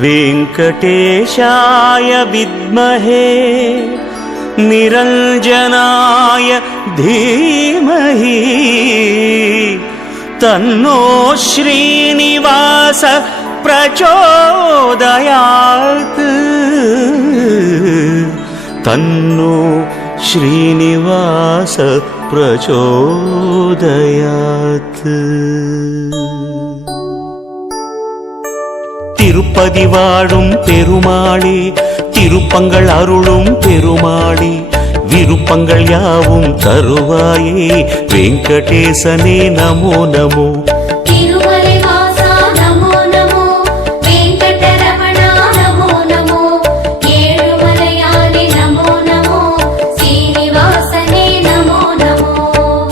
वेङ्कटेशाय विद्महे निरञ्जनाय धीमहि तन्नो श्रीनिवास प्रचोदयात् तन्नो श्रीनिवास प्रचोदयात्। திருப்பதி வாழும் பெருமாளே, திருப்பங்கள் அருளும் பெருமாளே, விருப்பங்கள் யாவும் தருவாயே வெங்கடேசனே நமோ நமோ।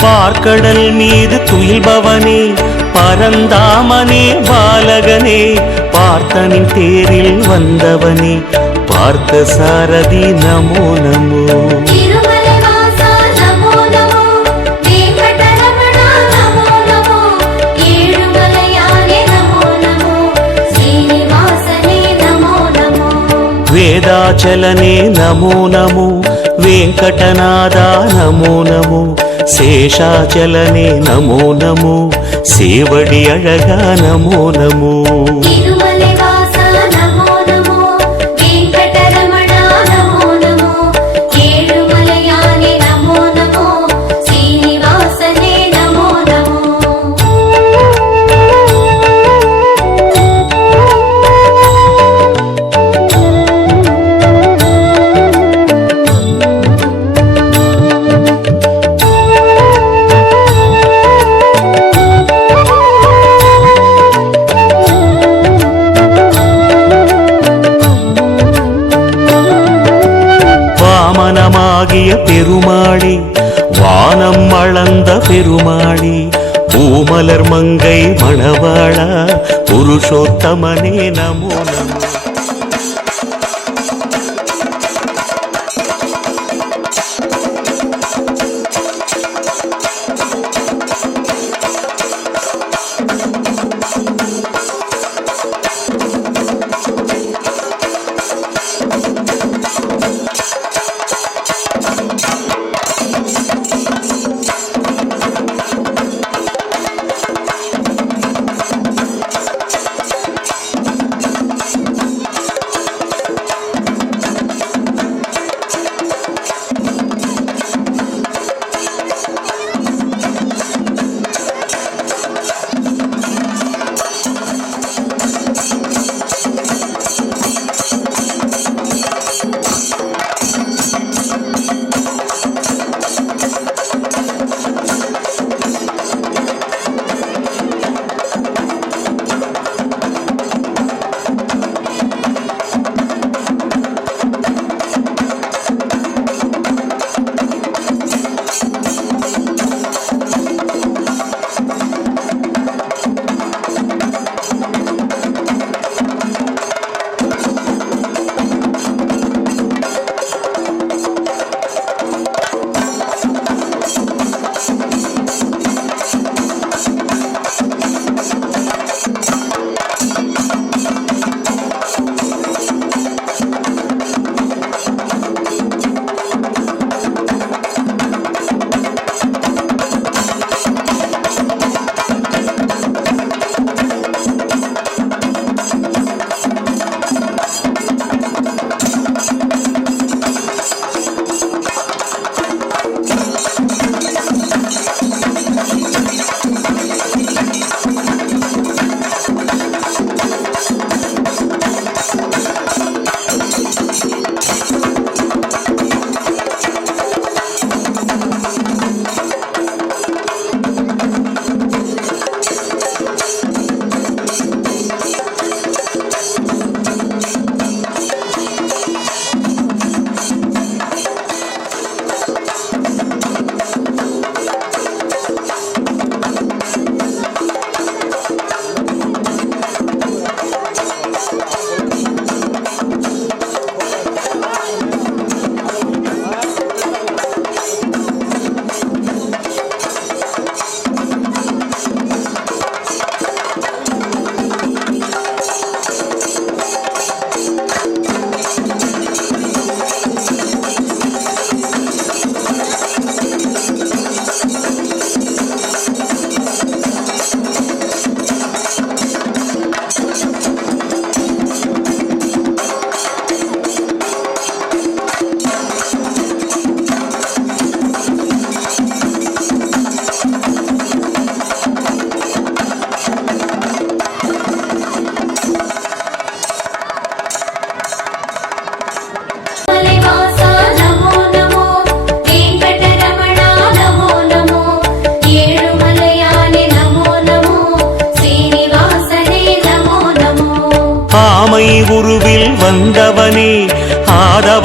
பார்க்கடல் மீது துயில்பவனே, பரந்தாமனே பாலகனே, பார்த்தனின் தேரில் வந்தவனே, பார்த்த சாரதி நமோ நமோ। வேதாச்சலனே நமோ நமோ, வெங்கடநாதா நமோ நமோ, சேஷாச்சலனே நமோ நமோ, சேவடி அழகா நமோ நமோ। வாமனமாகிய பெருமாளே, வானம் அளந்த பெருமாளே, பூமலர் மங்கை மணவாளா, புருஷோத்தமனே நமோ நமோ।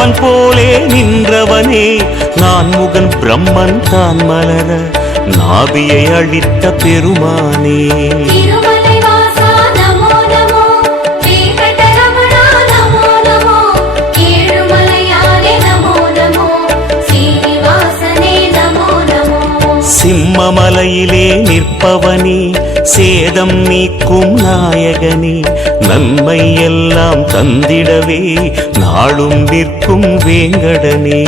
அவன் போலே நின்றவனே நான் முகன் பிரம்மன் தான் மலர நாபியை அழித்த பெருமானே. சிம்மமலையிலே நிற்பவனே சேதம் நீக்கும் நாயகனே நன்மை எல்லாம் தந்திடவே நாளும் நிற்கும் வேங்கடனே.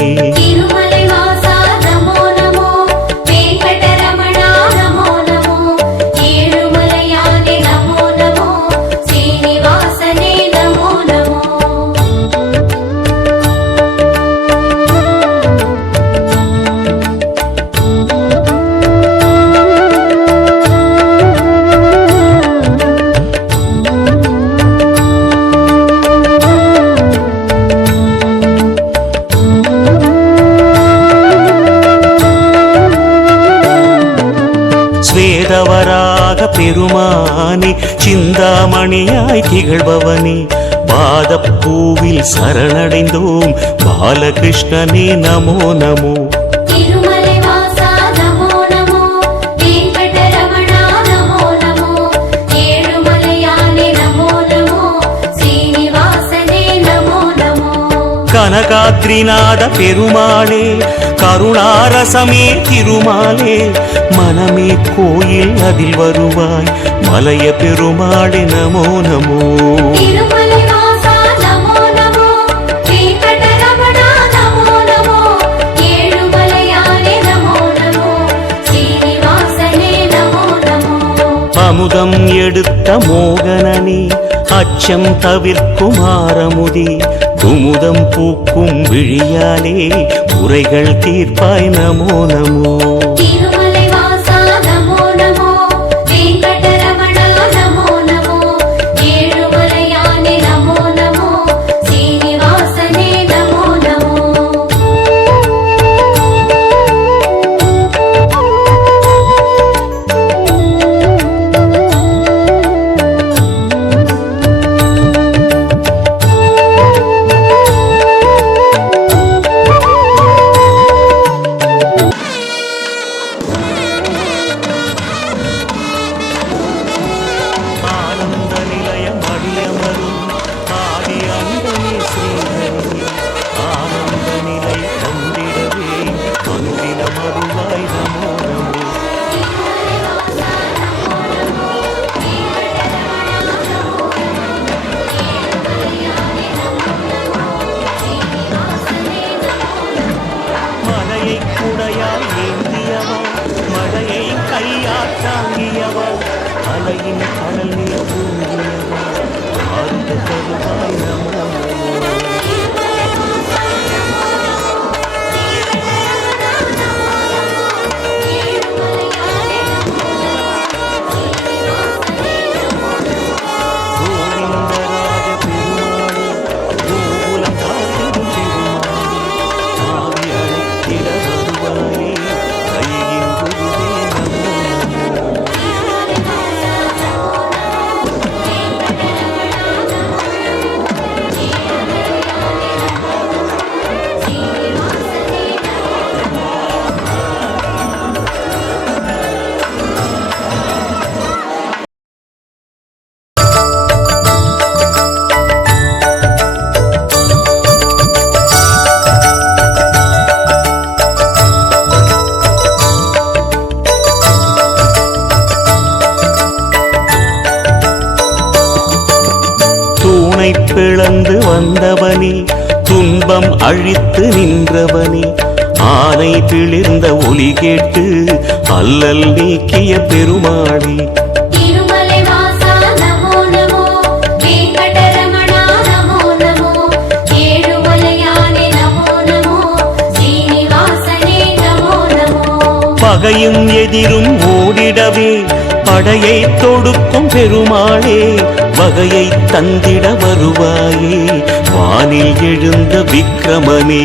ஸ்வேதவராக பெருமானே சிந்தாமணியாய் திகழ்பவனே பாதப்பூவில் சரணடைந்தோம் பாலகிருஷ்ணனே நமோ நமோ. கனகாத்ரிநாத பெருமாளே கருணாரசமே திருமாலே மனமே கோயில் அதில் வருவாய் மலைய பெருமாளே நமோ நமோ. அமுதம் எடுத்த மோகனனே அச்சம் தவிர்க்கும் ஆரமுதே குமுதம் பூக்கும் விழியாலே குறைகள் தீர்ப்பாய் நமோ நமோ. பிளந்து வந்தவனே துன்பம் அழித்து நின்றவனே ஆனை பிளிர்ந்த ஒலி கேட்டு அல்லல் நீக்கிய பெருமாளே. பகையும் எதிரும் ஓடிடவே படையை தொடுக்கும் பெருமாளே வகையை தந்திட வருவாயே வானில் எழுந்த விக்ரமனே.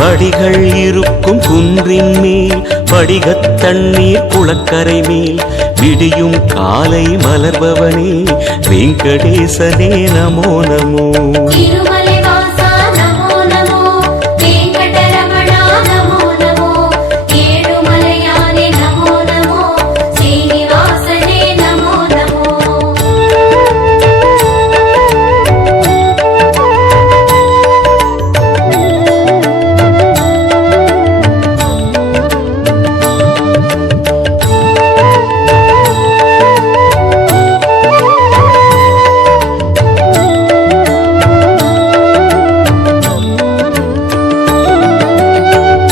படிகள் இருக்கும் குன்றின் மேல் வைகத் தண்ணீர் குளக்கரை மேல் விடியும் காலை மலர்பவனே வெங்கடேசனே நமோ நமோ.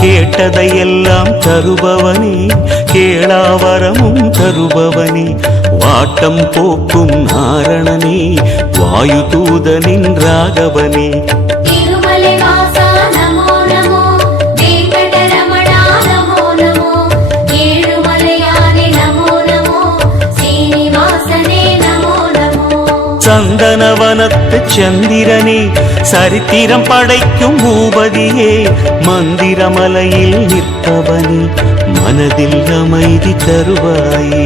கேட்டதையெல்லாம் தருபவனே கேளாவரமும் தருபவனே வாட்டம் போக்கும் நாரணனே வாயு தூதனின் ராகவனே. சந்தனவனத்து சந்திரனே சரித்திரம் படைக்கும் பூபதியே மந்திரமலையில் நிற்பவனே மனதில் அமைதி தருவாயே.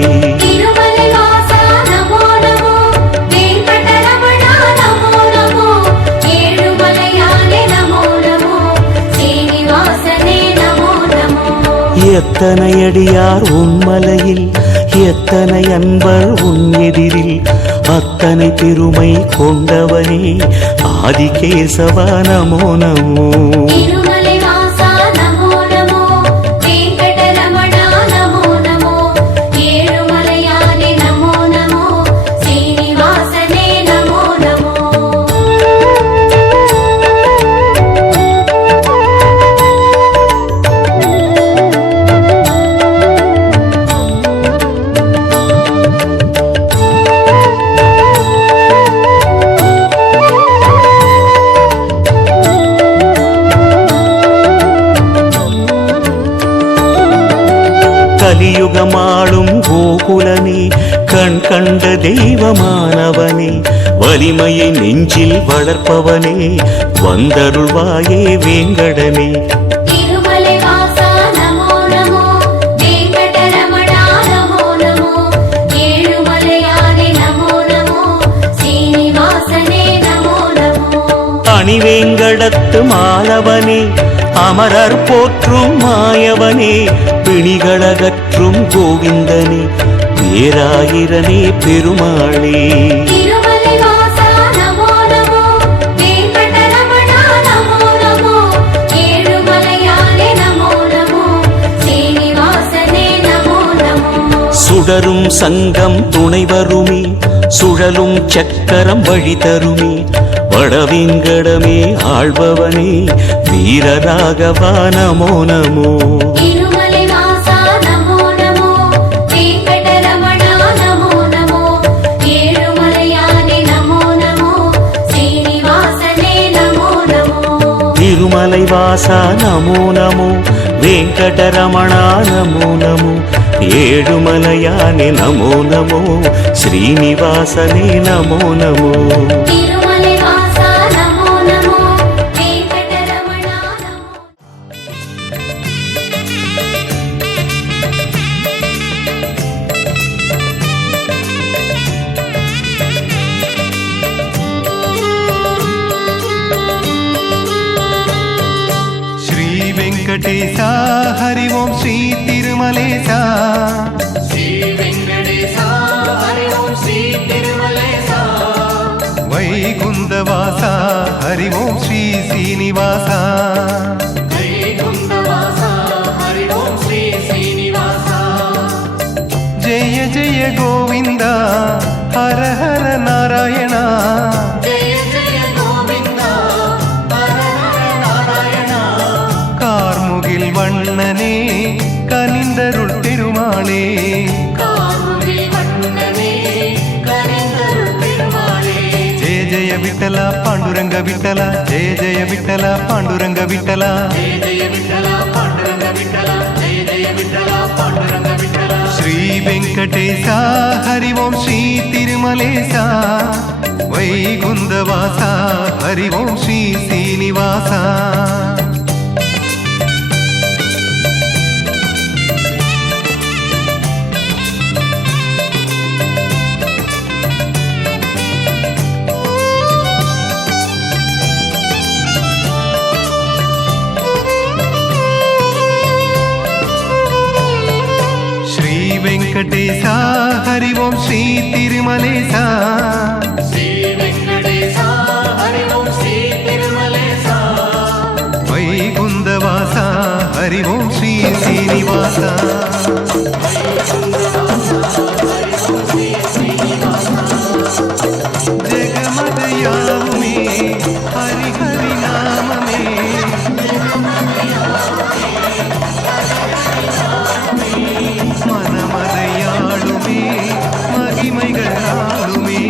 எத்தனை அடியார் உன்மலையில் எத்தனை அன்பர் உன் எதிரில் அத்தனை பெருமை கொண்டவனே ஆதிகேசவா நமோ நமோ. கலியுகமாளும் கோகுலனே கண் கண்ட தெய்வமானவனே வலிமையை நெஞ்சில் வளர்ப்பவனே வந்தருள்வாயே வேங்கடனே. அணிவேங்கடத்து மாலவனே அமரர் போற்றும் மாயவனே பிணிகளகற்றும் கோவிந்தனே பேராயிரனே பெருமாளே. சுடரும் சங்கம் துணை வருமே சுழலும் சக்கரம் வழி தருமே வடவேங்கடமே ஆள்பவனே வீரராகவா நமோ நமோ. திருமலைவாசா நமோ நமோ வெங்கடரமணா நமோ நமோ ஏழுமலையானே நமோ நமோ ஸ்ரீனிவாசனே நமோ நமோ. वेंकटेशा हरि ओम श्री तिरुमलेशा श्री वेंकटेशा हरि ओम श्री तिरुमलेशा वैकुंठवासा हरि ओम श्री श्रीनिवासा वैकुंठवासा हरि ओम श्री श्रीनिवासा जय जय गोविंद हर हर नारायण जय जय गोविंद हर हर नारायण कार्मुगिल वण्णने कनिंदरुள் பெருமாளே कार्मुगिल वण्णने कनिंदरुள் பெருமாளே जय जय विठ्ठला पांडुरंग विठ्ठला जय जय विठ्ठला पांडुरंग विठ्ठला जय जय विठ्ठला पांडुरंग विठ्ठला जय जय विठ्ठला पांडुरंग विठ्ठला श्री वेंकटेशा हरि ओम श्री तिरुमलेशा वैकुंठवासा हरि ओम श्री श्रीनिवासा వెంకటేశ హరి ఓం శ్రీ తిరుమలేశ శ్రీ వెంకటేశ హరి ఓం శ్రీ తిరుమలేశ వైకుందవాస హరి ఓం శ్రీ శ్రీనివాస జగమదయామే హరి హరి నామమే మనమదయాళుమే మహిమైగళాళుమే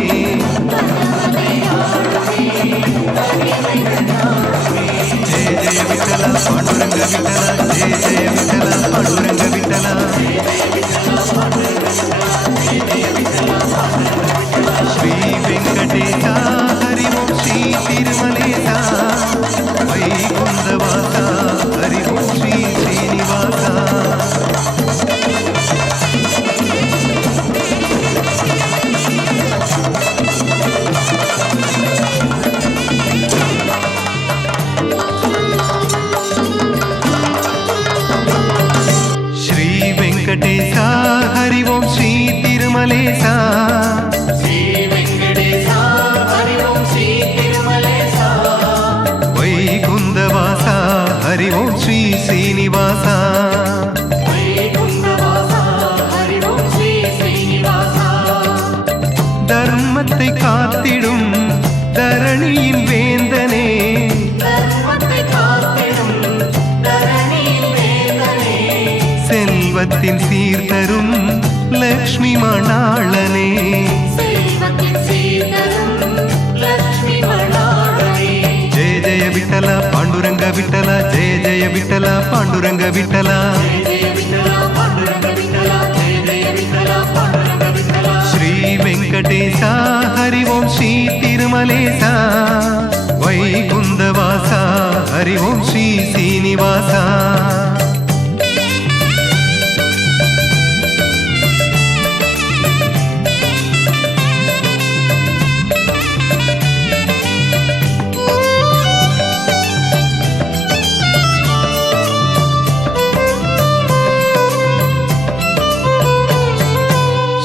జయ జయ విఠల పాండురంగ విఠల జయ జయ విఠల పాండురంగ విఠల శ్రీ వెంకటేశ హరి ఓం శ్రీ తిరుమలేశ వైకుందవాస హరి ఓం శ్రీ శ్రీనివాస శ్రీ వెంకటేశ హరి ఓం శ్రీ తిరుమలేశ శ్రీ వెంకటేశ హరి ఓం శ్రీ తిరుమలేశ వైకుందవాస హరి ఓం శ్రీ శ్రీనివాస வைகுந்தவாச ஹரி ஓம் ஸ்ரீ ஸ்ரீனிவாச தர்மத்தை காத்திடும் தரணியின் வேந்தனே தர்மத்தை காத்திடும் தரணியின் வேந்தனே செல்வத்தின் சீர்தரும் லக்ஷ்மி மணாளனே செல்வத்தின் சீதரும் லக்ஷ்மி மணாளனே ஜெய ஜெய விட்டல பாண்டுரங்க விட்டல ஜெய ஜெய விட்டல பாண்டுரங்க விட்டல ஜெய விட்டல பாண்டுரங்க விட்டல ஜெய ஜெய விட்டல பாண்டுரங்க விட்டல శ్రీ వెంకటేశ హరి ఓం శ్రీ తిరుమలేశ వైకుందవాస హరి ఓం శ్రీ శ్రీనివాస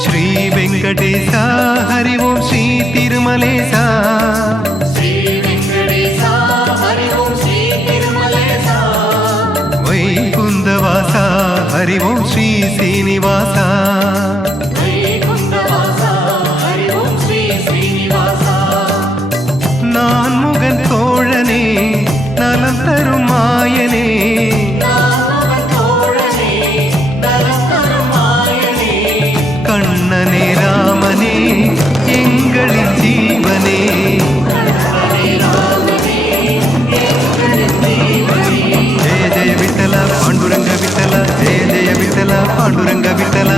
శ్రీ వెంకటేశ హరి ఓం శ్రీ తిరుమలేశ శ్రీ వెంకటేశ హరి ఓం శ్రీ తిరుమలేశ వైకుందవాస హరి ఓం శ్రీ శ్రీనివాస வைகுந்தவாச ஹரி ஓம் ஸ்ரீ ஸ்ரீனிவாச நான்முகன் தோழனே நலம் தரும் மாயனே நாமவன் தோழனே நலம் தரும் மாயனே கண்ணனே ராமனே எங்களின் ஜீவனே ஜெய ஜெய விட்டல பாண்டுரங்க விட்டல ஜெய ஜெய விட்டல பாண்டுரங்க விட்டல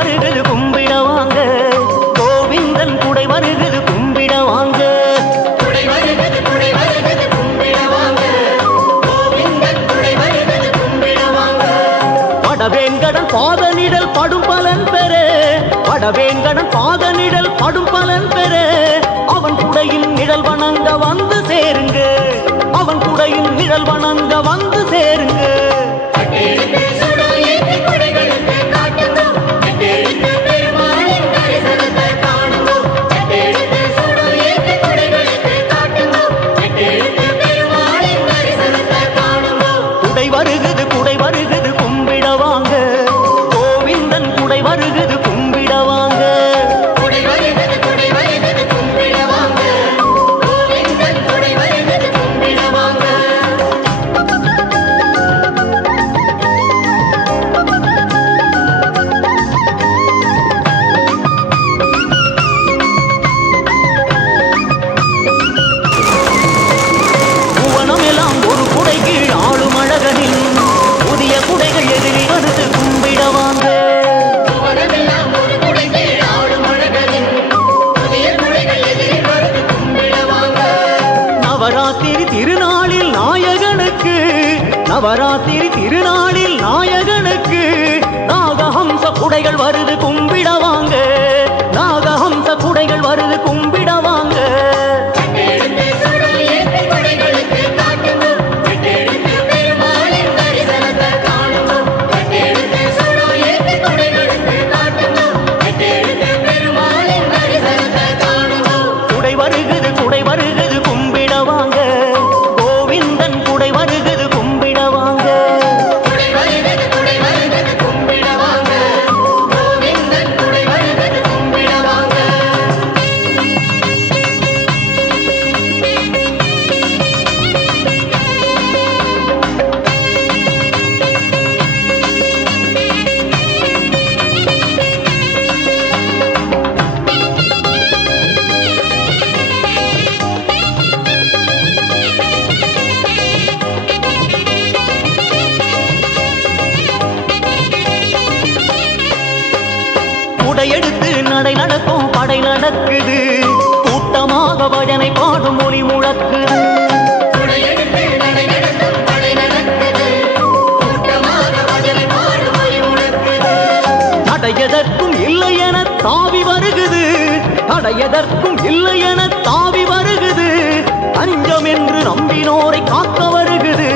வருகுது கும்பிட வாங்க கோவிந்தன் குடை வருகுது கும்பிட வாங்க குடை வருகிறது கும்பிட வாங்க கோவிந்தன் குடை வருகிறது கும்பிட வாங்க வடவேங்கடன் பாதனிடல் படும் பலன் பெற வடவேங்கடன் பாதனிடல் படும் பலன் பெற அவன் குடையின் நிழல் வணங்க வந்து சேருங்க அவன் குடையின் நிழல் வணங்க வந்து சேருங்க கட்டெடுத்து சுடர் ஏற்றி கொடைகளுக்கு காட்டுங்க கட்டெடுத்து பெருமாளின் தரிசனத்தை காணுங்க கட்டெடுத்து சுடர் ஏற்றி கொடைகளுக்கு காட்டுங்க கட்டெடுத்து பெருமாளின் தரிசனத்தை காணுங்க குடை வருகுது கும்பிட வாங்க கோவிந்தன் குடை வருகுது கும்பிட வாங்க குடை வருகிறது கும்பிட வாங்க கோவிந்தன் குடை வருகிறது கும்பிட வாங்க புவனமெல்லாம் ஒரு குடை கீழ் ஆளும் அழகனின் புதிய குடைகள் எதிரி வருது கும்பிட வாங்க புவனமெல்லாம் ஒரு குடை கீழ் ஆடும் அழகனின் புதிய குடைகள் எதிரில் வருது கும்பிட வாங்க நவராத்திரி திருநாளில் நாயகனுக்கு நவராத்திரி திருநாளில் நாயகனுக்கு நாகஹம்ச குடைகள் வருது கும்பிட வாங்க நாகஹம்ச குடைகள் வருது கும்பிட வாங்க கட்டெடுத்து சுடர் ஏற்றி கொடைகளுக்கு காட்டுங்க கட்டெடுத்து பெருமாளின் தரிசனத்தை காணுங்க கட்டெடுத்து சுடர் ஏற்றி கொடைகளுக்கு காட்டுங்க கட்டெடுத்து பெருமாளின் தரிசனத்தை காணுங்க குடை வருகுது கும்பிட வாங்க கோவிந்தன் குடை வருகுது கும்பிட வாங்க குடை வருகிறது கும்பிட வாங்க கோவிந்தன் குடை வருகிறது கும்பிட வாங்க குடையெடுத்து நடை நடக்கும் படை நடக்குது கூட்டமாக பஜனை பாடும் மொழி முழக்குது குடையெடுத்து நடை நடக்கும் படை நடக்குது கூட்டமாக பஜனை பாடும் ஒலி முழக்குது தடையதற்கும் இல்லை என தாவி வருகுது தடையதற்கும் இல்லை என தாவி வருகுது அஞ்சம் என்று நம்பினோரை காக்க வருகுது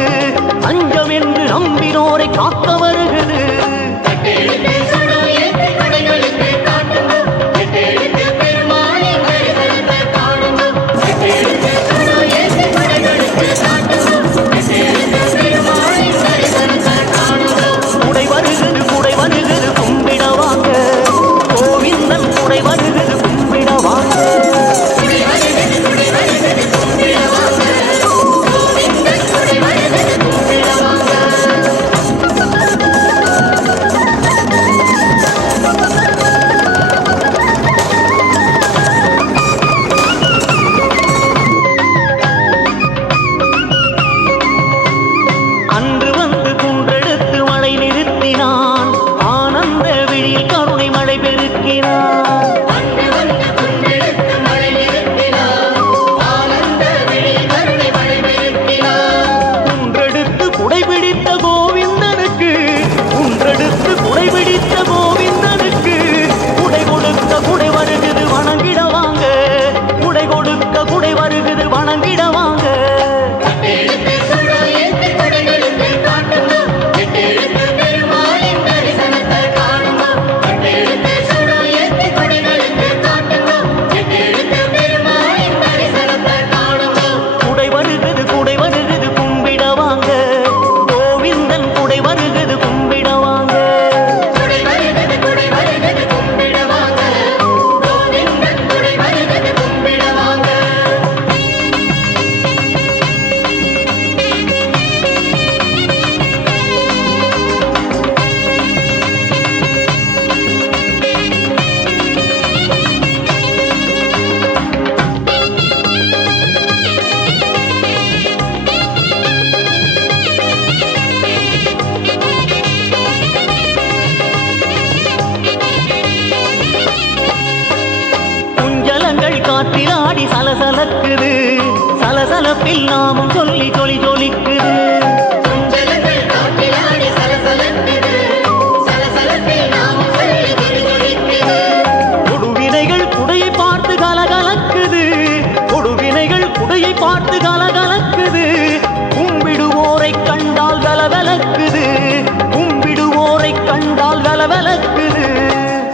அஞ்சம் என்று நம்பினோரை காக்க வருகுது கட்டெடுத்து சுடர் ஏற்றி கொடைகளுக்கு காட்டுங்க கட்டெடுத்து பெருமாளின் தரிசனத்தை காணுங்க கட்டெடுத்து சுடர் ஏற்றி கொடைகளுக்கு காட்டுங்க கட்டெடுத்து பெருமாளின் தரிசனத்தை காணுங்க குடை வருகுது கும்பிட வாங்க கோவிந்தன் குடை வருகுது கும்பிட வாங்க குடை வருகிறது கும்பிட வாங்க கோவிந்தன் குடை வருகிறது கும்பிட வாங்க கலகலக்குது சலசலப்பில் நாமம் சொல்லி ஜொலி ஜொலிக்குது சஞ்சலங்கள் காற்றிலாடி சலசலக்குது சலசலப்பில் நாமம் சொல்லி ஜொலி ஜொலிக்குது கொடுவினைகள் குடையை பார்த்து கலகலக்குது கொடுவினைகள் குடையை பார்த்து கலகலக்குது கும்பிடுவோரை கண்டால் கலகலக்குது கும்பிடுவோரை கண்டால் கலகலக்குது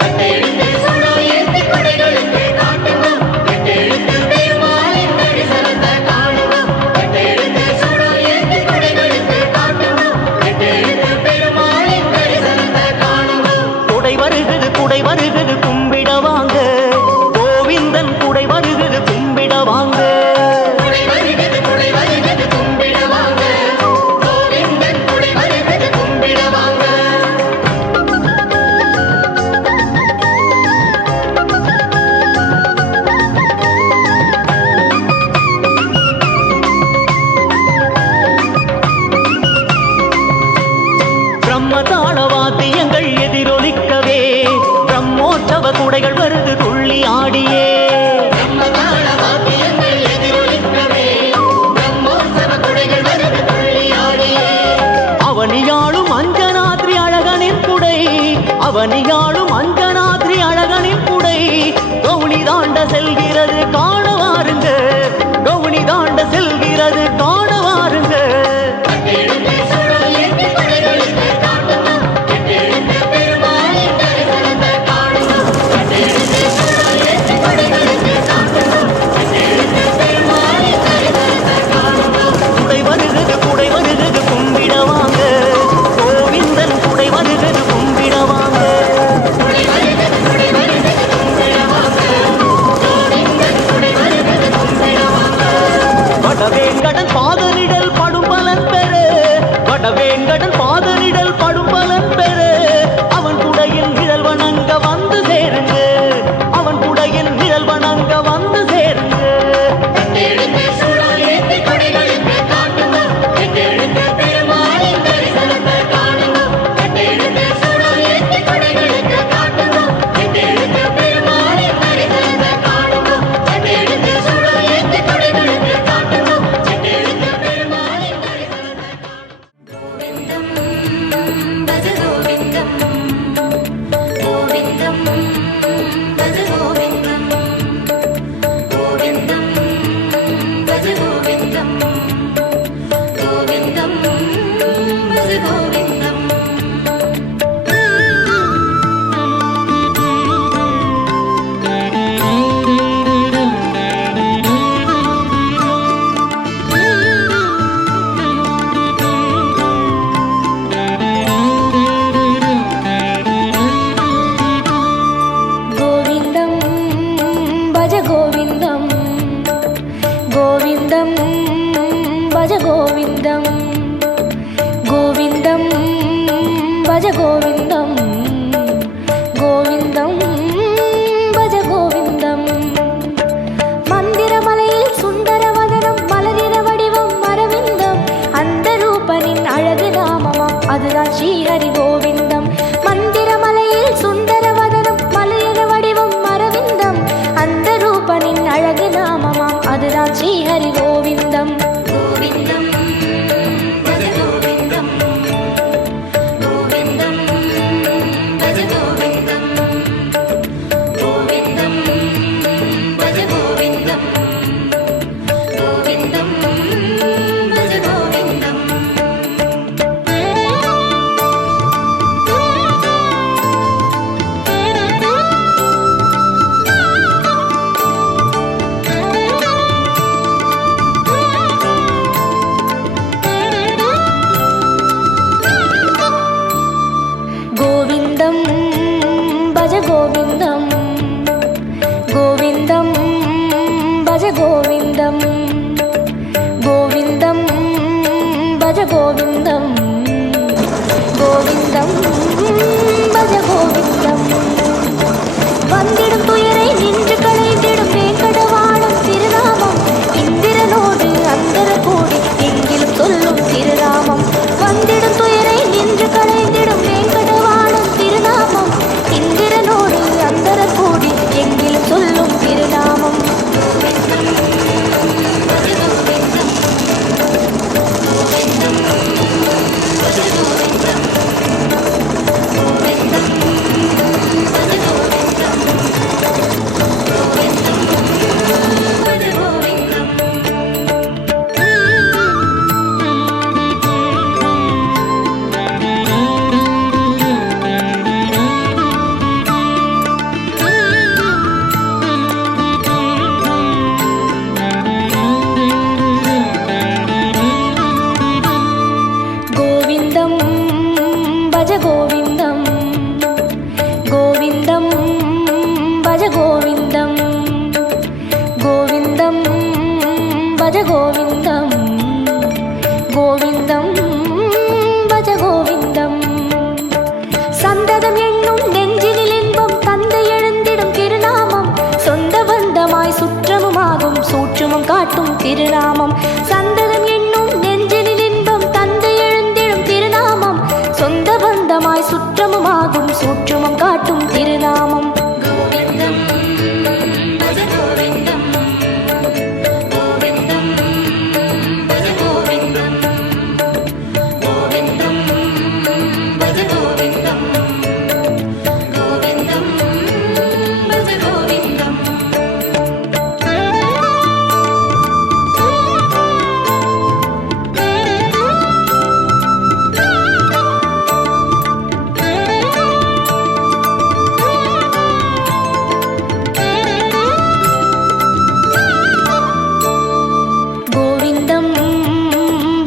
கட்டெழுத்து சுடோ ஏந்தி கொடைகளுக்கு காட்டுவோம் கட்டெழுத்து பெருமாளின் தரிசனத்தை காணுவோம் கட்டெழுத்து சுடோ ஏந்தி கொடைகளுக்கு காட்டுவோம் கட்டெழுத்து பெருமாளின் தரிசனத்தை காணுவோம் குடை வருகுது கும்பிட வாங்க கோவிந்தன் குடை வருகுது கும்பிட வாங்க குடை வருகிறது கும்பிட வாங்க கோவிந்தன் குடை வருகிறது கும்பிட வாங்க பிரம்மதாள வாத்தியங்கள் எதிரொலிக்கவே பிரம்மோற்சவ குடைகள் வருது துள்ளி ஆடியே பிரம்மதாள வாத்தியங்கள் எதிரொலிக்கவே பிரம்மோற்சவ குடைகள் வருது துள்ளி ஆடியே அவனியாளும் அஞ்சனாத்ரி அழகனின் குடை அவனியாளும் அஞ்சனாத்ரி அழகனின் குடை கவுனி தாண்ட செல்கிறது காண வாருங்க கவுனி தாண்ட செல்கிறது காண வாருங்க கட்டெழுத்து சுடோ ஏந்தி கொடைகளுக்கு காட்டுவோம் கட்டெழுத்து பெருமாளின் தரிசனத்தை காணுவோம் கட்டெழுத்து சுடோ ஏந்தி கொடைகளுக்கு காட்டுவோம் கட்டெழுத்து பெருமாளின் தரிசனத்தை காணுவோம் குடை வருகிறது கும்பிட வாங்க கோவிந்தன் குடை வருகிறது கும்பிட வாங்க குடை வருகிறது கும்பிட வாங்க கோவிந்தன் குடை வருகிறது கும்பிட வாங்க வடவேங்கடன் பாதனிடல் படும் பலன் பெறு வடவேங்கடன் பாதனிடல் படும் பலன் பெறு அவன் குடையின் நிழல் வணங்க வந்து சேருங்க அவன் குடையின் நிழல் வணங்க வந்து சேருங்க கட்டெழுத்து சுடோ ஏந்தி கொடைகளுக்கு காட்டுவோம் கட்டெழுத்து பெருமாளின் தரிசனத்தை காணுவோம் கட்டெழுத்து சுடோ ஏந்தி கொடைகளுக்கு காட்டுவோம் கட்டெழுத்து பெருமாளின் தரிசனத்தை காணுவோம் கட்டெழுத்து சுடோ ஏந்தி கொடைகளுக்கு காட்டுவோம் கட்டெழுத்து பெருமாளின் தரிசனத்தை கோவிந்தம் பஜ கோவிந்தம் கோவிந்தம் பஜ கோவிந்தம் கோவிந்தம் பஜ கோவிந்தம் கோவிந்தம் பஜ கோவிந்தம் கோவிந்தம் பஜ கோவிந்தம் கோவிந்தம் பஜ கோவிந்தம் கோவிந்தம் பஜ கோவிந்தம் மந்திரமலையில் சுந்தரவதனம் மலரின வடிவம் மரவிந்தம் அந்த ரூபனின் அழகு நாமமாம் அதுதான் ஸ்ரீஹரி கோவிந்தம் மந்திரமலையில் சுந்தரவதனம் மலரின வடிவம் மரவிந்தம் அந்த ரூபனின் அழகு நாமமாம் அதுதான் ஸ்ரீஹரி கோவிந்தம் கோவிந்தம் பஜ கோவிந்தம் கோவிந்தம் பஜ கோவிந்தம் கோவிந்தம் பஜ கோவிந்தம் கோவிந்தம் பஜ கோவிந்தம் கோவிந்தம் பஜ கோவிந்தம் கோவிந்தம் பஜ கோவிந்தம் கோவிந்தம் பஜ கோவிந்தம் கோவிந்தம் பஜ கோவிந்தம் வந்திடும் துயரை நின்று களைந்திடும் வேங்கடவாழும் திருநாமம் இந்திரனோடு அந்தர கூடி எங்கிலும் சொல்லும் திருநாமம் வந்திடும் துயரை நின்று களைந்திடும் வேங்கடவாழும் திருநாமம் இந்திரனோடு அந்தர கூடி எங்கிலும் சொல்லும் திருநாமம் கோவிந்தம் கோவிந்தம் பஜ கோவிந்தம். சந்ததம் என்னும் நெஞ்சினில் இன்பம் தந்தை எழுந்திடும் திருநாமம், சொந்த பந்தமாய் சுற்றமுமாகும் சூற்றுமம் காட்டும் திருநாமம். சந்ததம் என்னும் நெஞ்சினில் இன்பம் தந்தை எழுந்திடும் திருநாமம், சொந்த பந்தமாய் சுற்றமுமாகும் சூற்றுமம் காட்டும் திருநாமம். கோவிந்தம் பஜ கோவிந்தம், கோவிந்தம் பஜ கோவிந்தம், கோவிந்தம் பஜ கோவிந்தம், கோவிந்தம் பஜ கோவிந்தம். கோவிந்தம் பஜ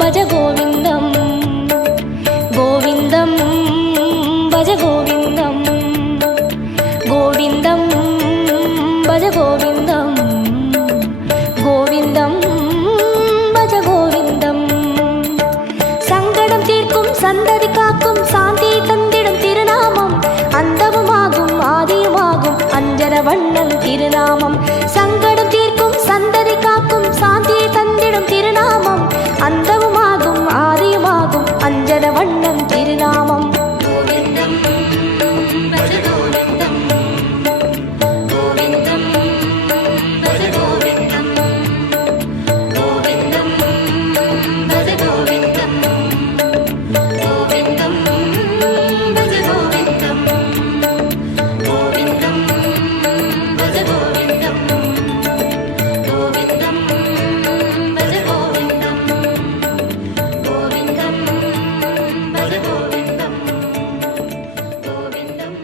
கோவிந்தம், கோவிந்தம் பஜ கோவிந்தம், கோவிந்தம் பஜ கோவிந்தம், கோவிந்தம் பஜ கோவிந்தம். சங்கடம் தீர்க்கும் சந்ததி காக்கும் சாந்தியை தந்திடும் திருநாமம், அந்தமுமாகும் ஆதியுமாகும் அஞ்சன வண்ணன் திருநாமம். சங்கடம் தீர்க்கும் சந்ததி காக்கும் சாந்தியை தந்திடும் திருநாமம், அந்தமுமாகும் ஆதியுமாகும் அஞ்சன வண்ணன் திருநாமம். கோவிந்தம் பஜ கோவிந்தம், கோவிந்தம் பஜ கோவிந்தம், கோவிந்தம் பஜ கோவிந்தம், கோவிந்தம் பஜ கோவிந்தம், கோவிந்தம் பஜ கோவிந்தம், கோவிந்தம் பஜ கோவிந்தம், கோவிந்தம் பஜ கோவிந்தம், கோவிந்தம்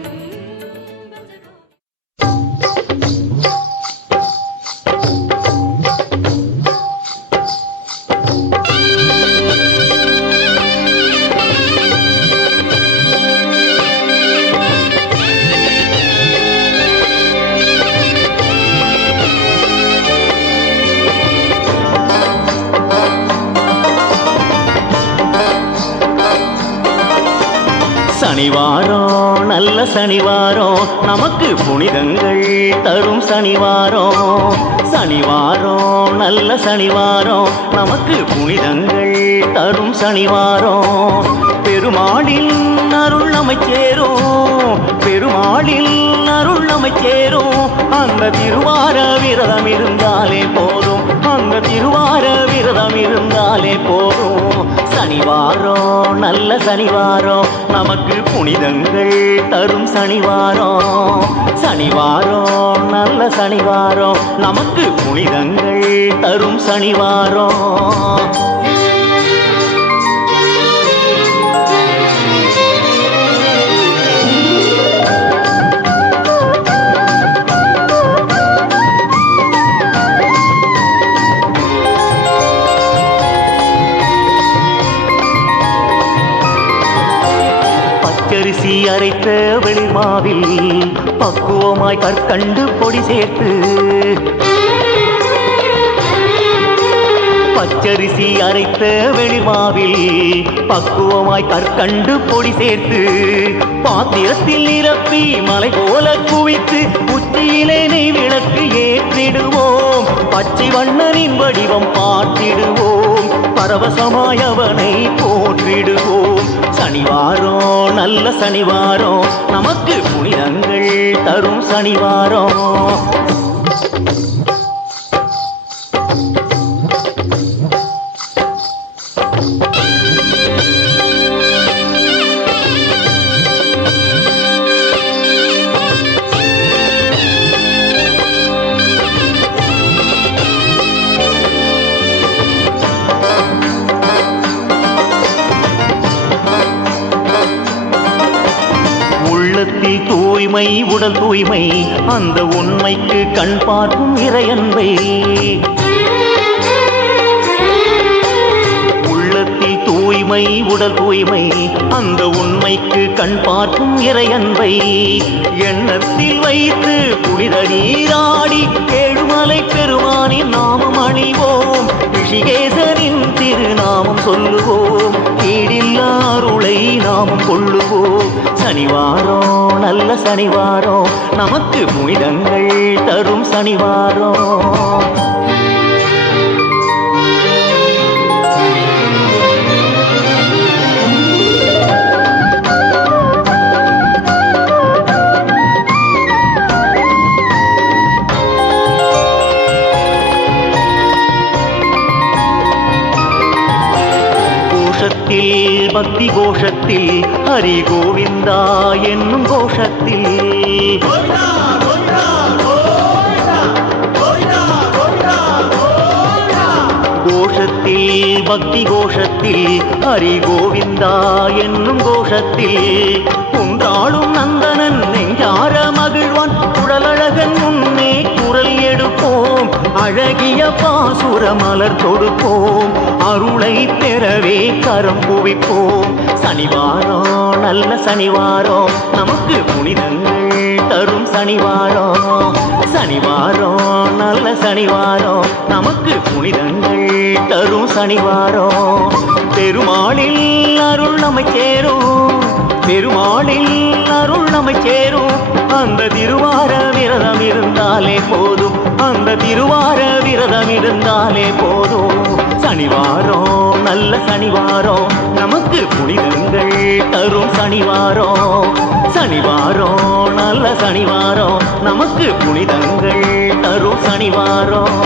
சனிவாரம் நல்ல சனிவாரம், நமக்கு புனிதங்கள் தரும் சனிவாரம். சனிவாரம் நல்ல சனிவாரம், நமக்கு புனிதங்கள் தரும் சனிவாரம். பெருமாளின் அருள் அமைச்சேரும், பெருமாளின் அருள் அமைச்சேரும். அந்த திருவார விரதம் இருந்தாலே போதும், அந்த திருவார விரதம் இருந்தாலே போதும். சனிவாரம் நல்ல சனிவாரம், நமக்கு புனிதங்கள் தரும் சனிவாரம். சனிவாரம் நல்ல சனிவாரம், நமக்கு புனிதங்கள் தரும் சனிவாரம். பச்சரிசி அரைத்த வெளிமாவில் பக்குவமாய் கற்கண்டு பொடி சேர்த்து, பச்சரிசி அரைத்த வெளிமாவில் பக்குவமாய் கற்கண்டு பொடி சேர்த்து, பாத்திரத்தில் நிரப்பி மலை போல குவித்து உச்சியிலே நெய் விளக்கு ஏற்றிடுவோம். பச்சை வண்ணனின் வடிவம் பார்த்திடுவோம், பரவசமாய் அவனை போற்றிடுவோம். சனிவாரம் நல்ல சனிவாரம், நமக்கு புனிதங்கள் தரும் சனிவாரம். உள்ளத்தில் தூய்மை உடல் தூய்மை, அந்த உண்மைக்கு கண் பார்க்கும் இறையன்பை. உள்ளத்தில் தூய்மை உடல் தூய்மை, அந்த உண்மைக்கு கண் பார்க்கும் இறையன்பை. எண்ணத்தில் வைத்து புனித நீராடி ஏழுமலை பெருமானின் நாமம் அணிவோம். ரிஷிகேசனின் திருநாமம் சொல்லுவோம், ஈடில்லா அருளை நாம் கொள்ளுவோம். சனிவாரம் நல்ல சனிவாரம், நமக்கு புனிதங்கள் தரும் சனிவாரம். பக்தி கோஷத்தில் ஹரி கோவிந்தா என்னும் கோஷத்தில் கோஷத்தில் பக்தி கோஷத்தில் ஹரி கோவிந்தா என்னும் கோஷத்தில் குன்றாளும் நந்தனன் நெஞ்சார மகிழ்வான் குழலழகன் முன்னே குரல் எடுப்போம், அழகிய பாசுர மலர் தொடுப்போம், அருளை பெறவே கரம் குவிப்போம். சனிவாரம் நல்ல சனிவாரம், நமக்கு புனிதங்கள் தரும் சனிவாரம். சனிவாரம் நல்ல சனிவாரம், நமக்கு புனிதங்கள் தரும் சனிவாரம். பெருமாளில் அருள் நம்மை சேரும், பெருமாளில் அருள் நம்மை சேரும். அந்த திருவார விரதம் இருந்தாலே போதும், அந்த திருவார விரதம் இருந்தாலே போதும். சனிவாரம் நல்ல சனிவாரம், நமக்கு புனிதங்கள் தரும் சனிவாரம். சனிவாரம் நல்ல சனிவாரம், நமக்கு புனிதங்கள் தரும் சனிவாரம்.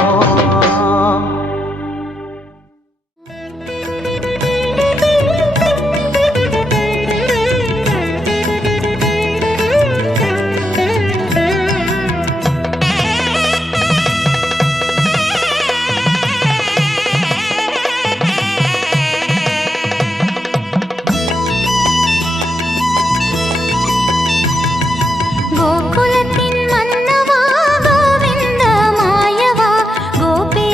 கோகுலத்தின் மன்னவா கோவிந்த மாயவா கோபே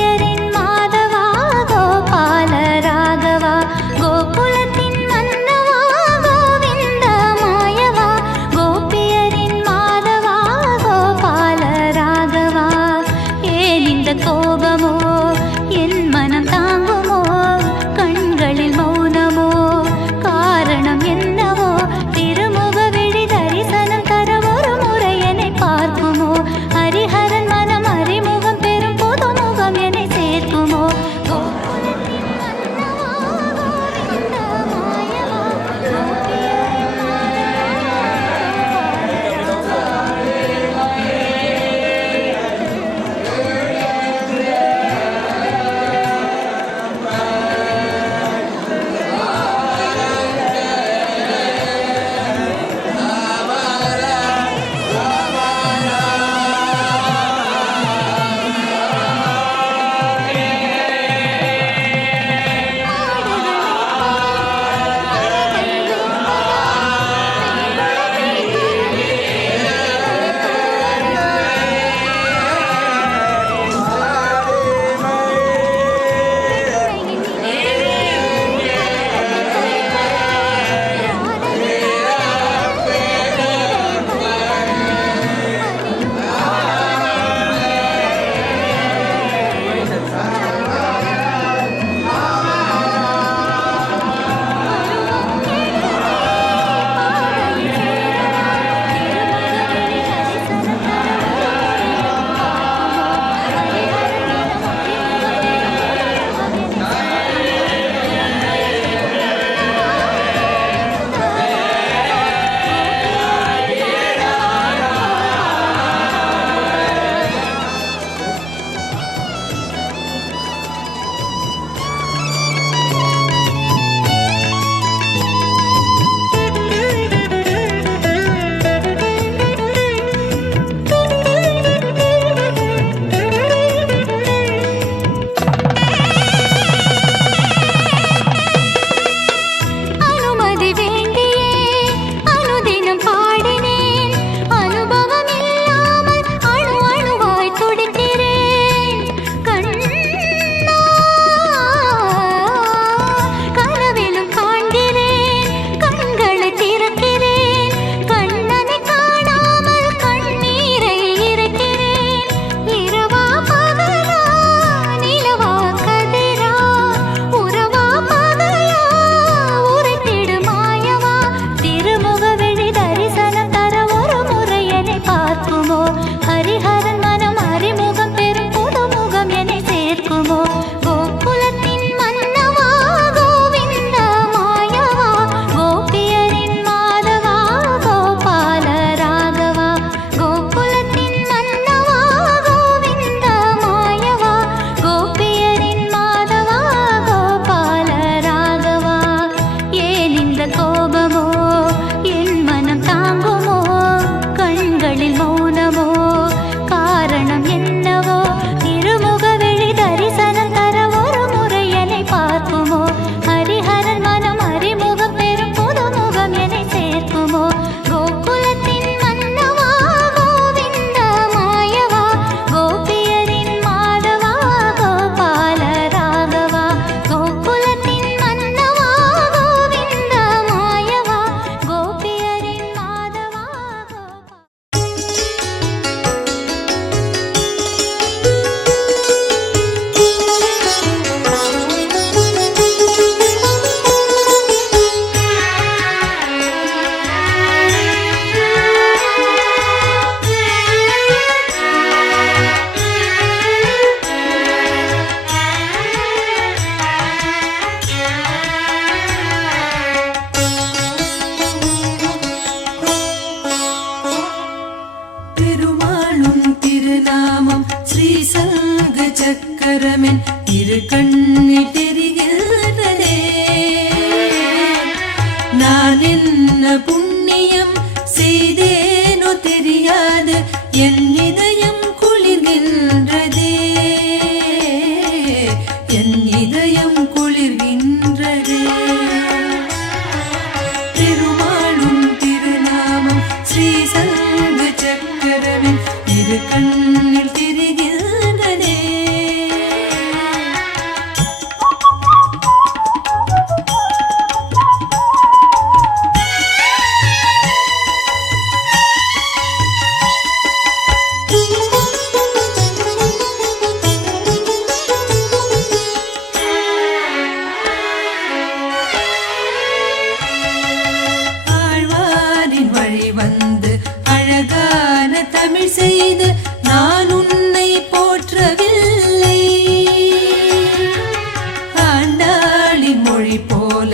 மொழி போல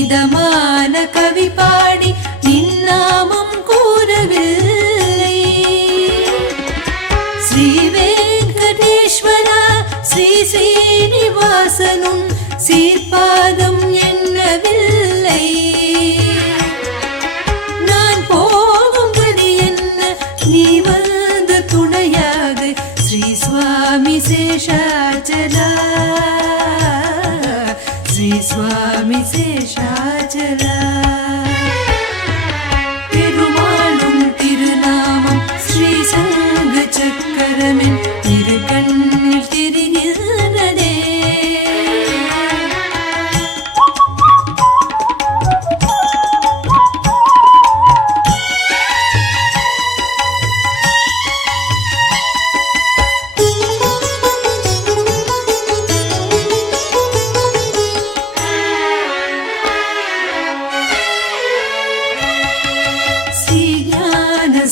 இதமான கவி பாடி நின்னாமம் கூறவில்லை. ஸ்ரீ வெங்கடேஸ்வரா ஸ்ரீ ஸ்ரீனிவாசனும் சீர்பாதம் எண்ணவில்லை. நான் போகும் கதி என்ன நீ வந்து துணையாக ஸ்ரீ சுவாமி சேஷாச்சலா ஸ்ரீ சுவாமி சேஷாச்சலா. பெருமாளும் திருநாமம் ஸ்ரீ சங்க சக்கரமென் இரு கண்ணில் தெரிகிறதே.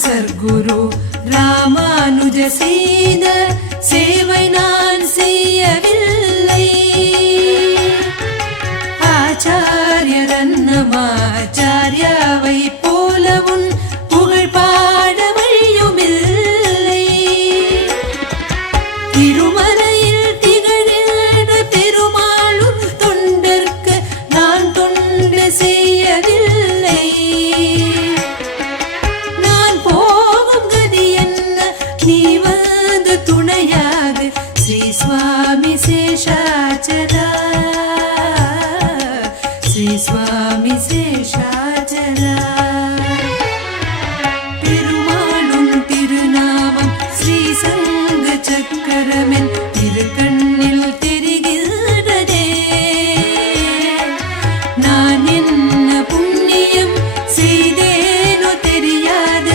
சர்க்குரு ராமானுஜ செய்த சேவை நான் செய்யவில்லை. ஆச்சாரியரன்னமாச்சாரியாவை போலவும் புகழ் பாட வழியுமில்லை. திருமலையில் திகழ்ந்த பெருமாளும் தொண்டர்க்கு நான் தொண்டு செய்யவில்லை. துணையாக ஸ்ரீ சுவாமி சேஷாச்சலா ஸ்ரீ சுவாமி சேஷாச்சலா. பெருமாளும் திருநாமம் ஸ்ரீ சங்க சக்கரமென் இரு கண்ணில் தெரிகிறதே. நான் என்ன புண்ணியம் செய்தேனோ தெரியாது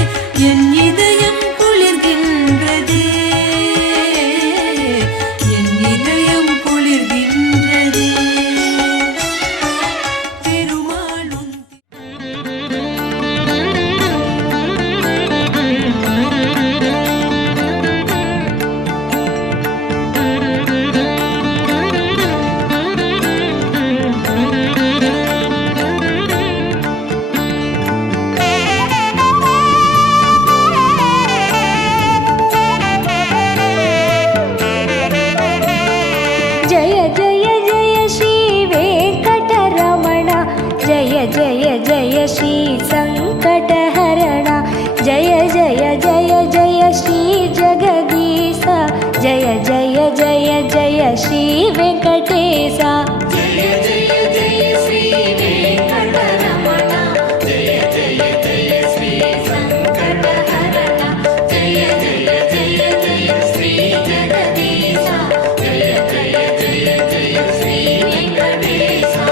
என் இதயம் குளிர்கின்றது. श्री वेंकटेशा जय जय जय श्री वेंकटरमणा जय जय जय श्री संकटहरणा जय जय जय जय श्री जगदीशा जय जय जय जय श्री वेंकटेशा.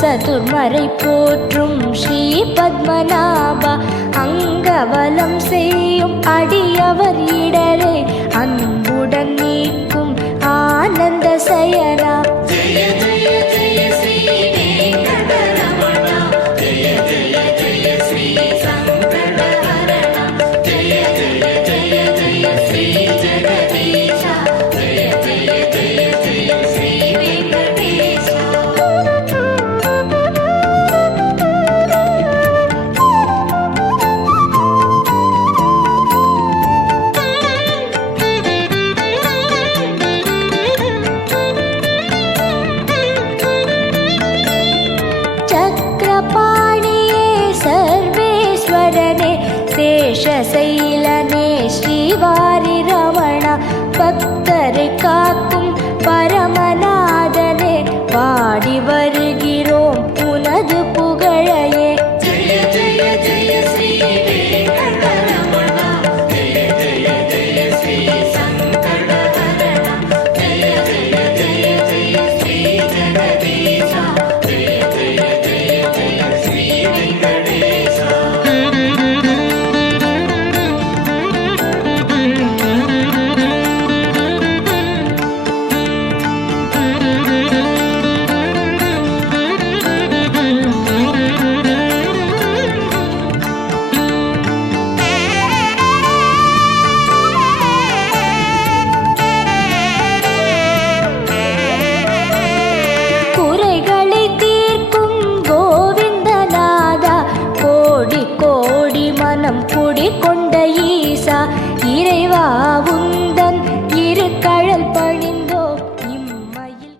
சதுர்மறை போற்றும் ஸ்ரீ பத்மநாபா அங்கவலம் செய்யும் அடியவர் இடரே அன்புடன் நீக்கும் ஆனந்த சயனா ஜெய ஜெய ஜெய ஸ்ரீ வெங்கடரமணா ஜெய ஜெய ஜெய ஸ்ரீ சங்கடஹரணா ஜெய ஜெய ஜெய ஜெய ஸ்ரீ ஜெகதீஷா ஜெய ஜெய சைலனே ஸ்ரீவாரி ரமணா பக்தரை காக்கும் பரமநாதனே பாடி வருகிறோம் உனது புகழையே. ஜெய ஜெய ஜெய ஸ்ரீ வெங்கடரமணா ஜெய ஜெய ஜெய ஸ்ரீ சங்கடஹரணா ஜெய ஜெய ஜெய ஜெய ஸ்ரீ ஜெகதீஷா ஜெய ஜெய ஜெய ஜெய ஸ்ரீ வெங்கடேஷா. குறைகளை தீர்க்கும் கோவிந்தநாதா கோடி கோடி மனம் குடிகொண்ட ஈசா இறைவா உந்தன் இரு கழல் பணிந்தோ இம்மையில்.